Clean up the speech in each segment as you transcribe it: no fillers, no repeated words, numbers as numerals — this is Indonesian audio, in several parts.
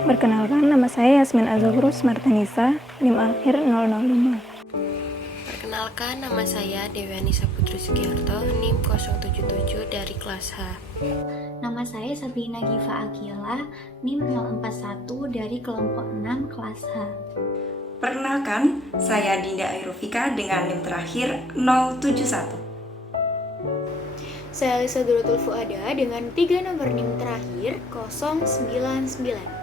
Perkenalkan, nama saya Yasmin Azahrus Martanisa, NIM akhir 005. Perkenalkan, nama saya Dewiani Saputri Sugiarto, NIM 077 dari kelas H. Nama saya Sabrina Giva Akila, NIM 041 dari kelompok 6 kelas H. Perkenalkan, saya Dinda Airofika dengan NIM terakhir 071. Saya Alisa Dorotul Fuada dengan 3 nomor NIM terakhir 099.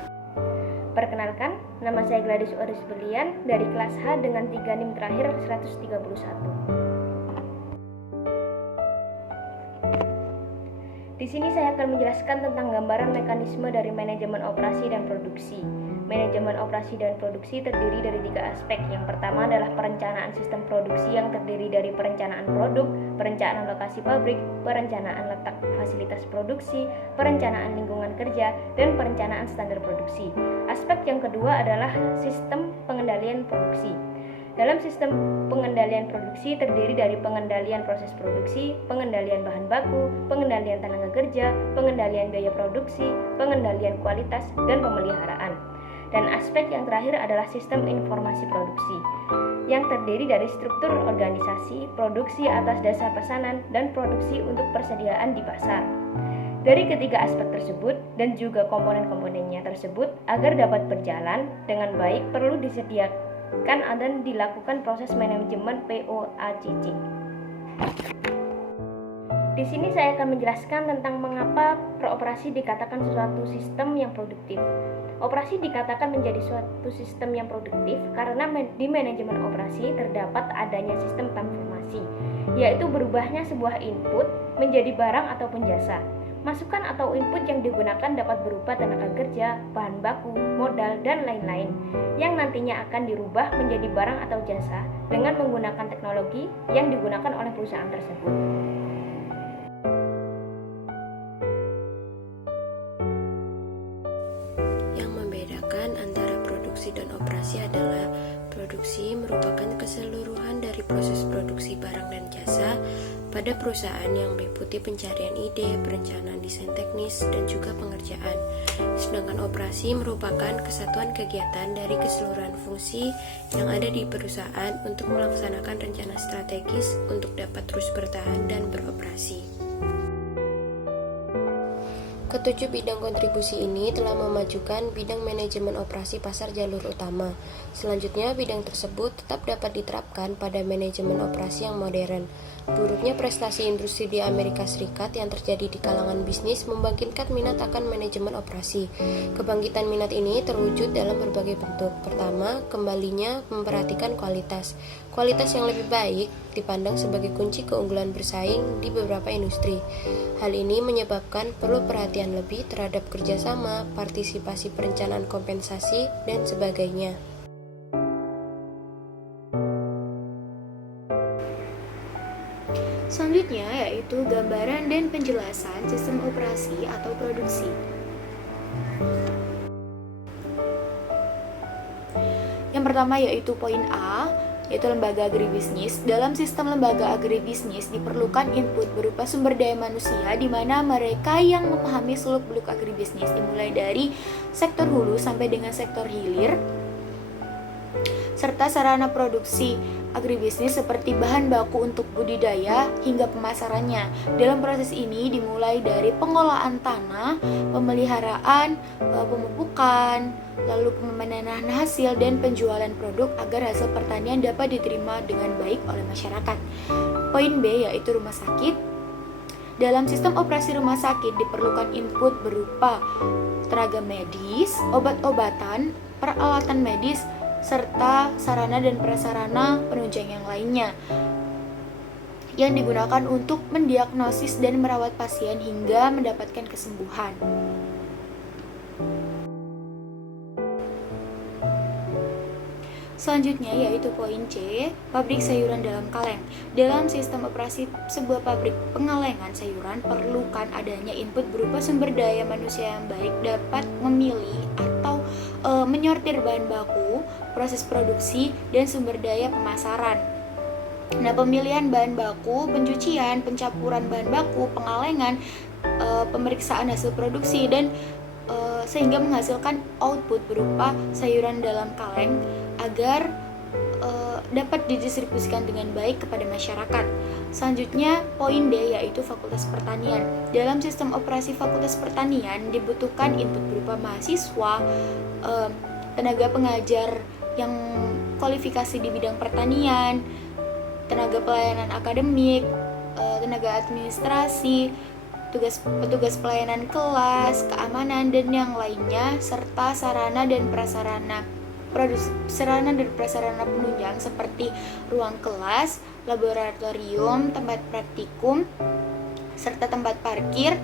Perkenalkan, nama saya Gladys Oris Belian dari kelas H dengan 3 NIM terakhir 131. Di sini saya akan menjelaskan tentang gambaran mekanisme dari manajemen operasi dan produksi. Manajemen operasi dan produksi terdiri dari 3 aspek. Yang pertama adalah perencanaan sistem produksi yang terdiri dari perencanaan produk, perencanaan lokasi pabrik, perencanaan letak fasilitas produksi, perencanaan lingkungan kerja, dan perencanaan standar produksi. Aspek yang kedua adalah sistem pengendalian produksi. Dalam sistem pengendalian produksi terdiri dari pengendalian proses produksi, pengendalian bahan baku, pengendalian tenaga kerja, pengendalian biaya produksi, pengendalian kualitas, dan pemeliharaan. Dan aspek yang terakhir adalah sistem informasi produksi, yang terdiri dari struktur organisasi, produksi atas dasar pesanan, dan produksi untuk persediaan di pasar. Dari ketiga aspek tersebut dan juga komponen-komponennya tersebut, agar dapat berjalan dengan baik perlu disediakan dan dilakukan proses manajemen POACC. Di sini saya akan menjelaskan tentang mengapa peroperasi dikatakan suatu sistem yang produktif. Operasi dikatakan menjadi suatu sistem yang produktif karena di manajemen operasi terdapat adanya sistem transformasi, yaitu berubahnya sebuah input menjadi barang ataupun jasa. Masukan atau input yang digunakan dapat berupa tenaga kerja, bahan baku, modal, dan lain-lain, yang nantinya akan dirubah menjadi barang atau jasa dengan menggunakan teknologi yang digunakan oleh perusahaan tersebut. Yang membedakan antara produksi dan operasi adalah produksi merupakan keseluruhan dari proses produksi barang dan jasa pada perusahaan yang meliputi pencarian ide, perencanaan desain teknis, dan juga pengerjaan. Sedangkan operasi merupakan kesatuan kegiatan dari keseluruhan fungsi yang ada di perusahaan untuk melaksanakan rencana strategis untuk dapat terus bertahan dan beroperasi. Ketujuh bidang kontribusi ini telah memajukan bidang manajemen operasi pasar jalur utama. Selanjutnya, bidang tersebut tetap dapat diterapkan pada manajemen operasi yang modern. Buruknya prestasi industri di Amerika Serikat yang terjadi di kalangan bisnis membangkitkan minat akan manajemen operasi. Kebangkitan minat ini terwujud dalam berbagai bentuk. Pertama, kembalinya memperhatikan kualitas. Kualitas yang lebih baik dipandang sebagai kunci keunggulan bersaing di beberapa industri. Hal ini menyebabkan perlu perhatian lebih terhadap kerjasama, partisipasi perencanaan kompensasi, dan sebagainya. Selanjutnya yaitu gambaran dan penjelasan sistem operasi atau produksi. Yang pertama yaitu poin A, yaitu lembaga agribisnis. Dalam sistem lembaga agribisnis diperlukan input berupa sumber daya manusia di mana mereka yang memahami seluk-beluk agribisnis dimulai dari sektor hulu sampai dengan sektor hilir, serta sarana produksi agribisnis seperti bahan baku untuk budidaya hingga pemasarannya. Dalam proses ini dimulai dari pengolahan tanah, pemeliharaan, pemupukan, lalu pemanenan hasil dan penjualan produk agar hasil pertanian dapat diterima dengan baik oleh masyarakat. Poin B yaitu rumah sakit. Dalam sistem operasi rumah sakit diperlukan input berupa tenaga medis, obat-obatan, peralatan medis, serta sarana dan prasarana penunjang yang lainnya yang digunakan untuk mendiagnosis dan merawat pasien hingga mendapatkan kesembuhan. Selanjutnya yaitu poin C, pabrik sayuran dalam kaleng. Dalam sistem operasi sebuah pabrik pengalengan sayuran perlukan adanya input berupa sumber daya manusia yang baik dapat memilih atau menyortir bahan baku, proses produksi, dan sumber daya pemasaran. Nah, pemilihan bahan baku, pencucian, pencampuran bahan baku, pengalengan, pemeriksaan hasil produksi, dan sehingga menghasilkan output berupa sayuran dalam kaleng agar dapat didistribusikan dengan baik kepada masyarakat. Selanjutnya, poin D yaitu Fakultas Pertanian. Dalam sistem operasi Fakultas Pertanian dibutuhkan input berupa mahasiswa, tenaga pengajar yang kualifikasi di bidang pertanian, tenaga pelayanan akademik, tenaga administrasi, petugas pelayanan kelas, keamanan, dan yang lainnya, serta sarana dan prasarana penunjang seperti ruang kelas, laboratorium, tempat praktikum, serta tempat parkir,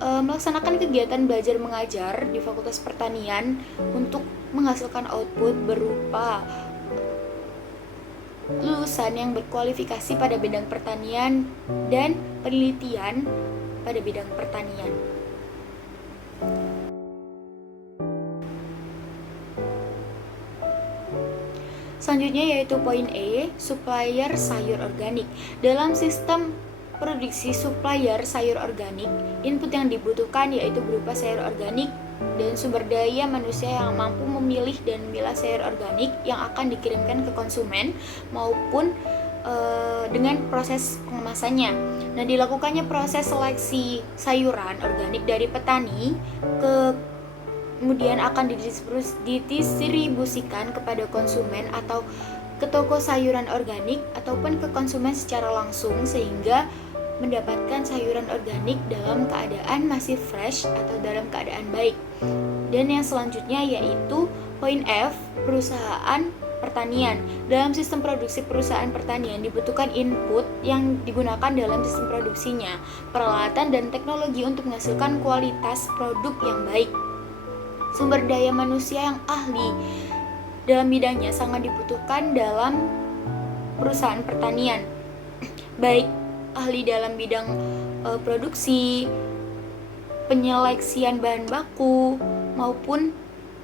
melaksanakan kegiatan belajar mengajar di Fakultas Pertanian untuk menghasilkan output berupa lulusan yang berkualifikasi pada bidang pertanian dan penelitian pada bidang pertanian. Selanjutnya yaitu poin E, supplier sayur organik. Dalam sistem produksi supplier sayur organik, input yang dibutuhkan yaitu berupa sayur organik dan sumber daya manusia yang mampu memilih dan memilah sayur organik yang akan dikirimkan ke konsumen maupun dengan proses pengemasannya. Nah, dilakukannya proses seleksi sayuran organik dari petani kemudian akan didistribusikan kepada konsumen atau ke toko sayuran organik ataupun ke konsumen secara langsung sehingga mendapatkan sayuran organik dalam keadaan masih fresh atau dalam keadaan baik. Dan yang selanjutnya yaitu poin F, perusahaan pertanian. Dalam sistem produksi perusahaan pertanian dibutuhkan input yang digunakan dalam sistem produksinya, peralatan dan teknologi untuk menghasilkan kualitas produk yang baik. Sumber daya manusia yang ahli dalam bidangnya sangat dibutuhkan dalam perusahaan pertanian, baik ahli dalam bidang produksi, penyeleksian bahan baku, maupun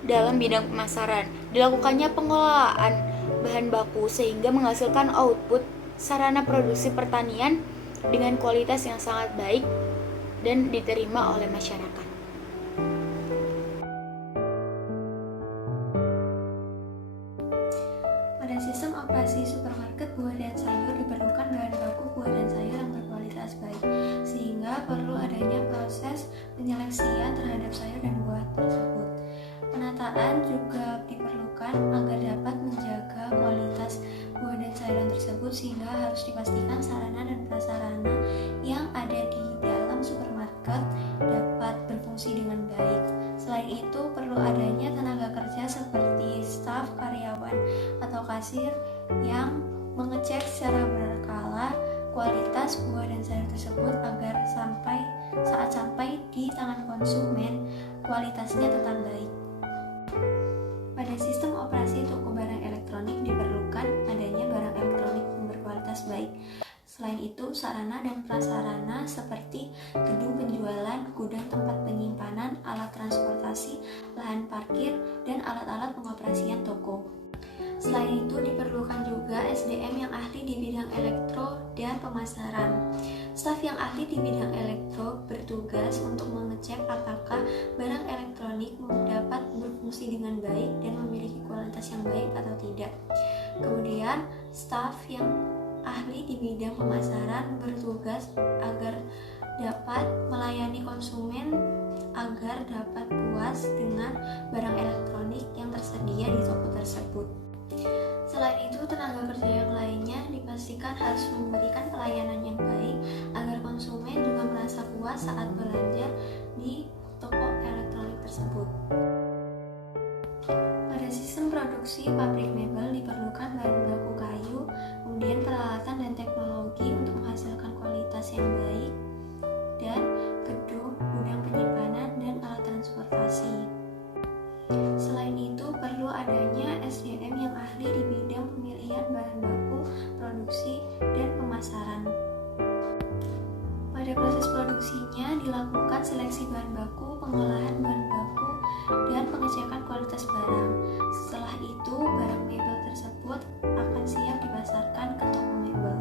dalam bidang pemasaran. Dilakukannya pengelolaan bahan baku sehingga menghasilkan output sarana produksi pertanian dengan kualitas yang sangat baik dan diterima oleh masyarakat. Pada sistem operasi supermarket buah dan sayur diperlukan bahan baku buah dan sayur yang berkualitas baik, sehingga perlu adanya proses penyeleksian terhadap sayur dan buah tersebut. Penataan juga diperlukan agar dapat menjaga kualitas buah dan sayuran tersebut sehingga harus dipastikan sarana dan prasarana yang ada di dalam supermarket dapat berfungsi dengan baik. Selain itu perlu adanya tenaga kerja seperti staf, karyawan, atau kasir yang mengecek secara berkala kualitas buah dan sayur tersebut agar saat sampai di tangan konsumen kualitasnya tetap baik. Pada sistem operasi toko barang elektronik diperlukan adanya barang elektronik yang berkualitas baik. Selain itu, sarana dan prasarana seperti gedung penjualan, gudang tempat penyimpanan, alat transportasi, lahan parkir, dan alat-alat pengoperasian toko. Selain itu, diperlukan juga SDM yang ahli di bidang elektro dan pemasaran. Staf yang ahli di bidang elektro bertugas untuk mengecek apakah barang elektronik dapat berfungsi dengan baik dan memiliki kualitas yang baik atau tidak. Kemudian, staf yang ahli di bidang pemasaran bertugas agar dapat melayani konsumen agar dapat puas dengan barang elektronik yang tersedia di toko tersebut. Selain itu, tenaga kerja yang lainnya dipastikan harus memberikan pelayanan yang baik agar konsumen juga merasa puas saat belanja di toko elektronik tersebut. Pada sistem produksi pabrik mebel diperlukan bahan baku kayu, kemudian peralatan dan teknologi untuk menghasilkan kualitas yang baik, dan gedung, gudang penyimpanan, dan alat transportasi. Selain itu, perlu adanya SDM yang ahli di bidang pemilihan bahan baku, produksi, dan pemasaran. Pada proses produksinya dilakukan seleksi bahan baku, pengolahan bahan baku, dan pengecekan kualitas barang. Setelah itu, barang mebel tersebut akan siap dipasarkan ke toko mebel.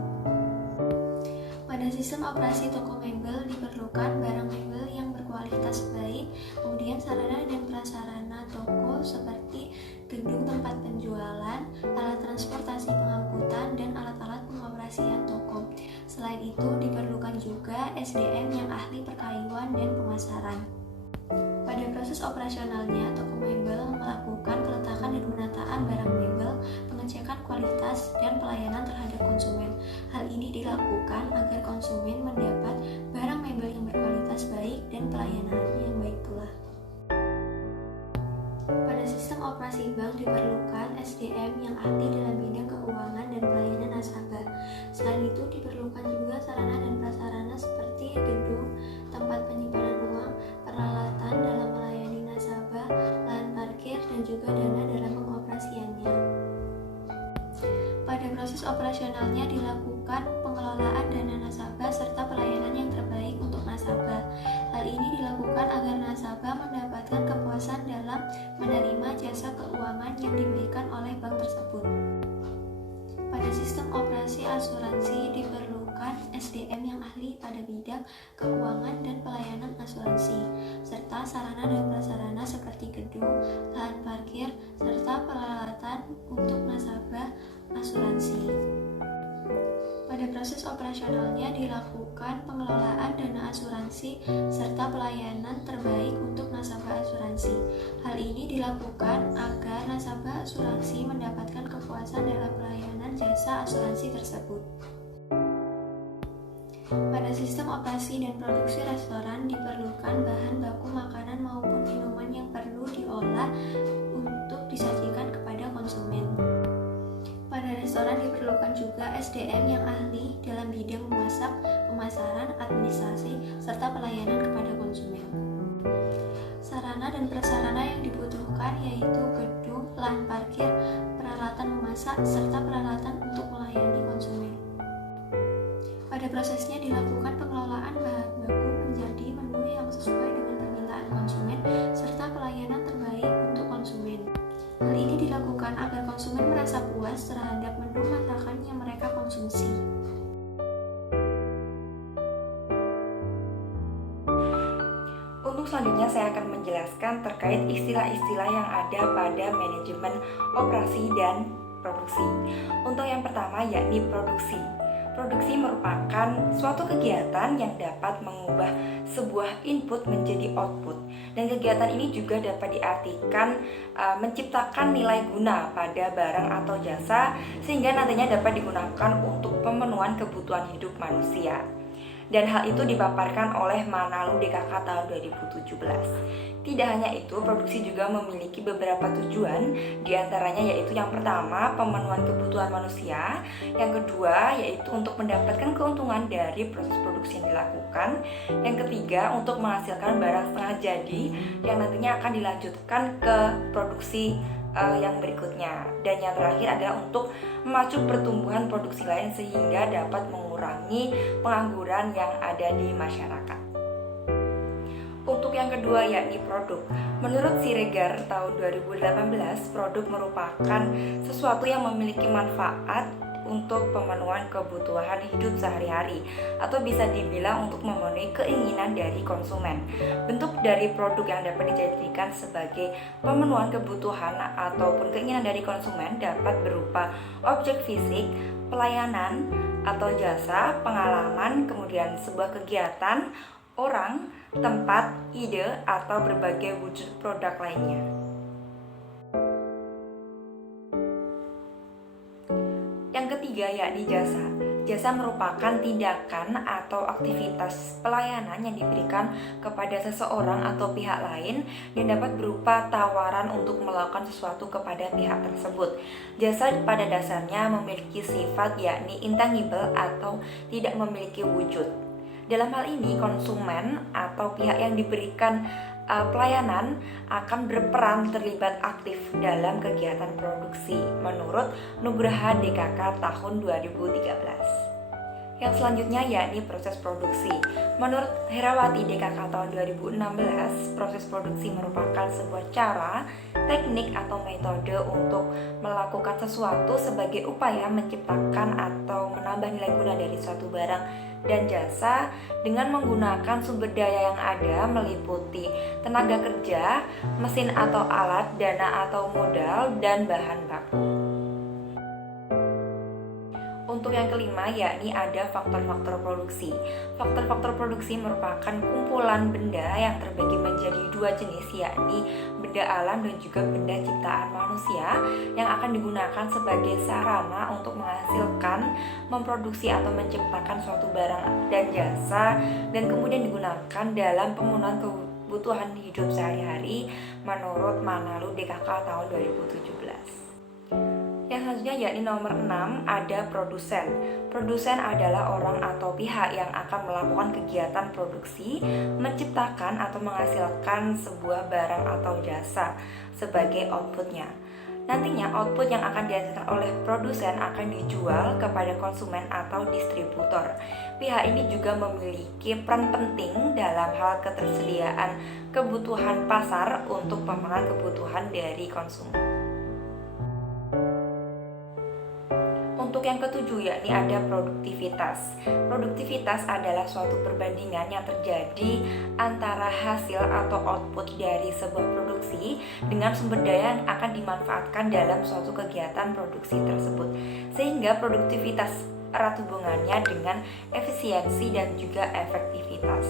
Pada sistem operasi toko mebel diperlukan barang mebel yang berkualitas berkualitas baik, kemudian sarana dan prasarana toko seperti gedung tempat penjualan, alat transportasi pengangkutan, dan alat-alat pengoperasian toko. Selain itu, diperlukan juga SDM yang ahli perkayuan dan pemasaran. Pada proses operasionalnya, toko mebel melakukan peletakan dan penataan barang mebel, pengecekan kualitas, dan pelayanan terhadap konsumen. Hal ini dilakukan agar konsumen mendapat barang mebel yang berkualitas baik dan pelayanan yang baik pula. Pada sistem operasi bank diperlukan SDM yang ahli dalam bidang keuangan dan pelayanan nasabah. Selain itu diperlukan juga sarana dan prasarana seperti gedung, tempat penyimpanan uang, peralatan dalam melayani nasabah, lahan parkir, dan juga dana dalam pengoperasiannya. Pada proses operasionalnya dilakukan pengelolaan dana nasabah serta pelayanan yang terbaik untuk nasabah. Hal ini dilakukan agar nasabah mendapatkan kepuasan dalam menerima jasa keuangan yang diberikan oleh bank tersebut. Pada sistem operasi asuransi diperlukan SDM yang ahli pada bidang keuangan dan pelayanan asuransi, serta sarana dan prasarana seperti gedung, lahan parkir, serta peralatan untuk nasabah asuransi. Pada proses operasionalnya dilakukan pengelolaan dana asuransi serta pelayanan terbaik untuk nasabah asuransi. Hal ini dilakukan agar nasabah asuransi mendapatkan kepuasan dalam pelayanan jasa asuransi tersebut. Pada sistem operasi dan produksi restoran diperlukan bahan baku makanan maupun minuman yang perlu diolah untuk disajikan kepada konsumen. Pada restoran diperlukan juga SDM yang ahli dalam bidang memasak, pemasaran, administrasi, serta pelayanan kepada konsumen. Sarana dan prasarana yang dibutuhkan yaitu gedung, lahan parkir, peralatan memasak, serta peralatan untuk melayani konsumen. Pada prosesnya dilakukan pengelolaan bahan baku menjadi menu yang sesuai dengan permintaan konsumen, serta pelayanan terbaik untuk konsumen. Hal ini dilakukan agar konsumen merasa puas terhadap menu masakan yang mereka konsumsi. Untuk selanjutnya saya akan menjelaskan terkait istilah-istilah yang ada pada manajemen operasi dan produksi. Untuk yang pertama yakni produksi. Produksi merupakan suatu kegiatan yang dapat mengubah sebuah input menjadi output, dan kegiatan ini juga dapat diartikan menciptakan nilai guna pada barang atau jasa sehingga nantinya dapat digunakan untuk pemenuhan kebutuhan hidup manusia. Dan hal itu dipaparkan oleh Manalu DKK tahun 2017. Tidak hanya itu, produksi juga memiliki beberapa tujuan, diantaranya yaitu yang pertama, pemenuhan kebutuhan manusia, yang kedua, yaitu untuk mendapatkan keuntungan dari proses produksi yang dilakukan, yang ketiga, untuk menghasilkan barang setengah jadi, yang nantinya akan dilanjutkan ke produksi yang berikutnya, dan yang terakhir adalah untuk memacu pertumbuhan produksi lain sehingga dapat mengurangi pengangguran yang ada di masyarakat. Untuk yang kedua yakni produk. Menurut Siregar tahun 2018, produk merupakan sesuatu yang memiliki manfaat untuk pemenuhan kebutuhan hidup sehari-hari, atau bisa dibilang untuk memenuhi keinginan dari konsumen. Bentuk dari produk yang dapat dijadikan sebagai pemenuhan kebutuhan ataupun keinginan dari konsumen dapat berupa objek fisik, pelayanan atau jasa, pengalaman, kemudian sebuah kegiatan, orang, tempat, ide, atau berbagai wujud produk lainnya. Yang ketiga yakni jasa. Jasa merupakan tindakan atau aktivitas pelayanan yang diberikan kepada seseorang atau pihak lain yang dapat berupa tawaran untuk melakukan sesuatu kepada pihak tersebut. Jasa pada dasarnya memiliki sifat yakni intangible atau tidak memiliki wujud. Dalam hal ini, konsumen atau pihak yang diberikan pelayanan akan berperan terlibat aktif dalam kegiatan produksi menurut Nugraha DKK tahun 2013. Yang selanjutnya yakni proses produksi. Menurut Herawati DKK tahun 2016, proses produksi merupakan sebuah cara, teknik atau metode untuk melakukan sesuatu sebagai upaya menciptakan atau menambah nilai guna dari suatu barang dan jasa dengan menggunakan sumber daya yang ada meliputi tenaga kerja, mesin atau alat, dana atau modal, dan bahan baku. Untuk yang kelima yakni ada faktor-faktor produksi. Faktor-faktor produksi merupakan kumpulan benda yang terbagi menjadi dua jenis, yakni benda alam dan juga benda ciptaan manusia yang akan digunakan sebagai sarana untuk menghasilkan, memproduksi atau menciptakan suatu barang dan jasa, dan kemudian digunakan dalam pemenuhan kebutuhan hidup sehari-hari menurut Manalo DKK tahun 2017. Yang selanjutnya yakni nomor 6 ada produsen. Produsen adalah orang atau pihak yang akan melakukan kegiatan produksi, menciptakan atau menghasilkan sebuah barang atau jasa sebagai outputnya. Nantinya output yang akan dihasilkan oleh produsen akan dijual kepada konsumen atau distributor. Pihak ini juga memiliki peran penting dalam hal ketersediaan kebutuhan pasar untuk pemenuhan kebutuhan dari konsumen. Untuk yang ketujuh yakni ada produktivitas. Produktivitas adalah suatu perbandingan yang terjadi antara hasil atau output dari sebuah produksi dengan sumber daya yang akan dimanfaatkan dalam suatu kegiatan produksi tersebut. Sehingga produktivitas erat hubungannya dengan efisiensi dan juga efektivitas.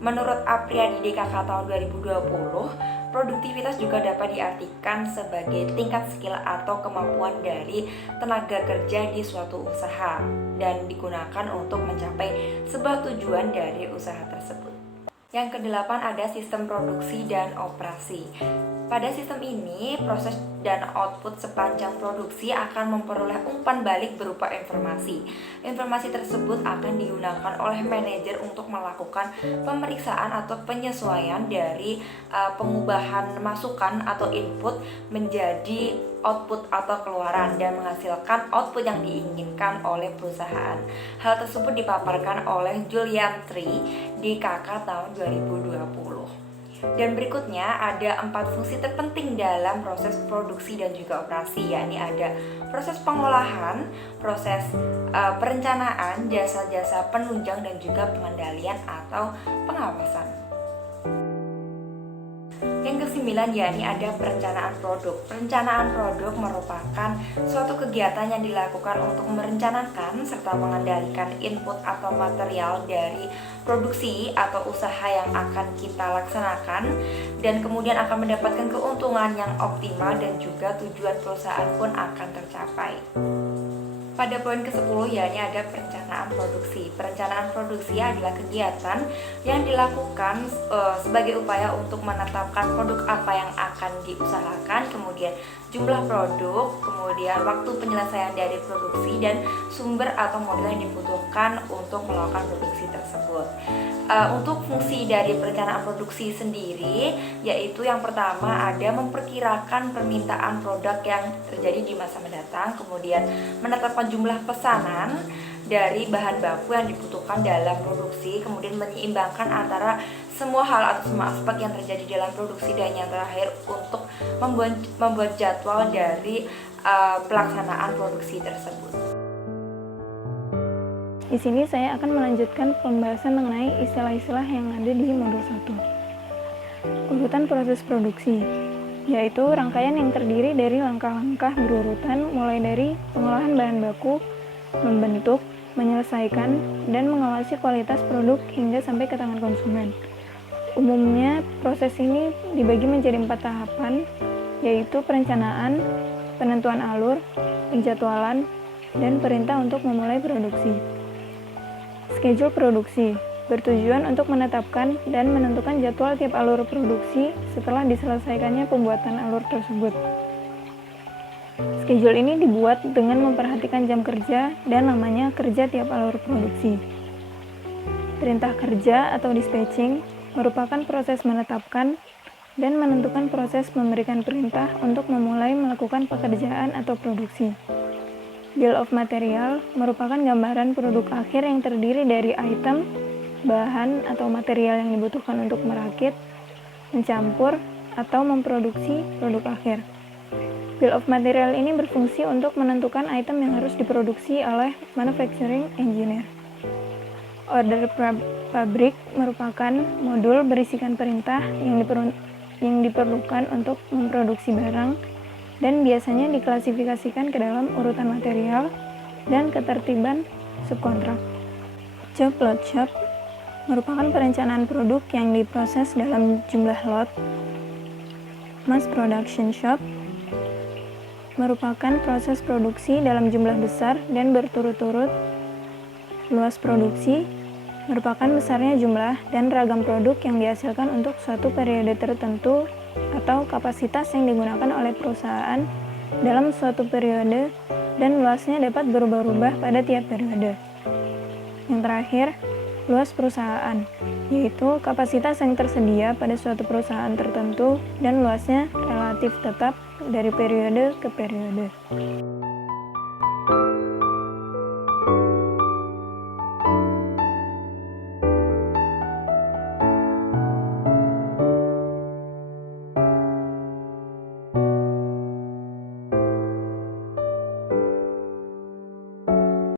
Menurut Apriyadi DKK tahun 2020, produktivitas juga dapat diartikan sebagai tingkat skill atau kemampuan dari tenaga kerja di suatu usaha dan digunakan untuk mencapai sebuah tujuan dari usaha tersebut. Yang kedelapan ada sistem produksi dan operasi. Pada sistem ini, proses dan output sepanjang produksi akan memperoleh umpan balik berupa informasi. Informasi tersebut akan digunakan oleh manajer untuk melakukan pemeriksaan atau penyesuaian dari pengubahan masukan atau input menjadi output atau keluaran dan menghasilkan output yang diinginkan oleh perusahaan. Hal tersebut dipaparkan oleh Julian Tree di KK tahun 2020. Dan berikutnya ada 4 fungsi terpenting dalam proses produksi dan juga operasi, yakni ada proses pengolahan, proses perencanaan, jasa-jasa penunjang dan juga pengendalian atau pengawasan. Yang kesembilan yakni ada perencanaan produk. Perencanaan produk merupakan suatu kegiatan yang dilakukan untuk merencanakan serta mengendalikan input atau material dari produksi atau usaha yang akan kita laksanakan dan kemudian akan mendapatkan keuntungan yang optimal dan juga tujuan perusahaan pun akan tercapai. Pada poin ke-10 yakni ada perencanaan produksi. Perencanaan produksi adalah kegiatan yang dilakukan sebagai upaya untuk menetapkan produk apa yang akan diusahakan, kemudian jumlah produk, kemudian waktu penyelesaian dari produksi dan sumber atau modal yang dibutuhkan untuk melakukan produksi tersebut. Untuk fungsi dari perencanaan produksi sendiri, yaitu yang pertama ada memperkirakan permintaan produk yang terjadi di masa mendatang, kemudian menetapkan jumlah pesanan dari bahan baku yang dibutuhkan dalam produksi, kemudian menyeimbangkan antara semua hal atau semua aspek yang terjadi dalam produksi, dan yang terakhir untuk membuat jadwal dari pelaksanaan produksi tersebut. Di sini saya akan melanjutkan pembahasan mengenai istilah-istilah yang ada di modul 1. Urutan proses produksi, yaitu rangkaian yang terdiri dari langkah-langkah berurutan mulai dari pengolahan bahan baku, membentuk, menyelesaikan, dan mengawasi kualitas produk hingga sampai ke tangan konsumen. Umumnya, proses ini dibagi menjadi 4 tahapan, yaitu perencanaan, penentuan alur, penjadwalan, dan perintah untuk memulai produksi. Schedule produksi bertujuan untuk menetapkan dan menentukan jadwal tiap alur produksi setelah diselesaikannya pembuatan alur tersebut. Schedule ini dibuat dengan memperhatikan jam kerja dan lamanya kerja tiap alur produksi. Perintah kerja atau dispatching merupakan proses menetapkan dan menentukan proses memberikan perintah untuk memulai melakukan pekerjaan atau produksi. Bill of material merupakan gambaran produk akhir yang terdiri dari item, bahan atau material yang dibutuhkan untuk merakit, mencampur, atau memproduksi produk akhir. Bill of material ini berfungsi untuk menentukan item yang harus diproduksi oleh manufacturing engineer. Order pabrik merupakan modul berisikan perintah yang diperlukan untuk memproduksi barang dan biasanya diklasifikasikan ke dalam urutan material dan ketertiban subkontrak. Job lot shop merupakan perencanaan produk yang diproses dalam jumlah lot. Mass production shop merupakan proses produksi dalam jumlah besar dan berturut-turut. Luas produksi merupakan besarnya jumlah dan ragam produk yang dihasilkan untuk suatu periode tertentu atau kapasitas yang digunakan oleh perusahaan dalam suatu periode dan luasnya dapat berubah-ubah pada tiap periode. Yang terakhir, luas perusahaan, yaitu kapasitas yang tersedia pada suatu perusahaan tertentu dan luasnya relatif tetap dari periode ke periode.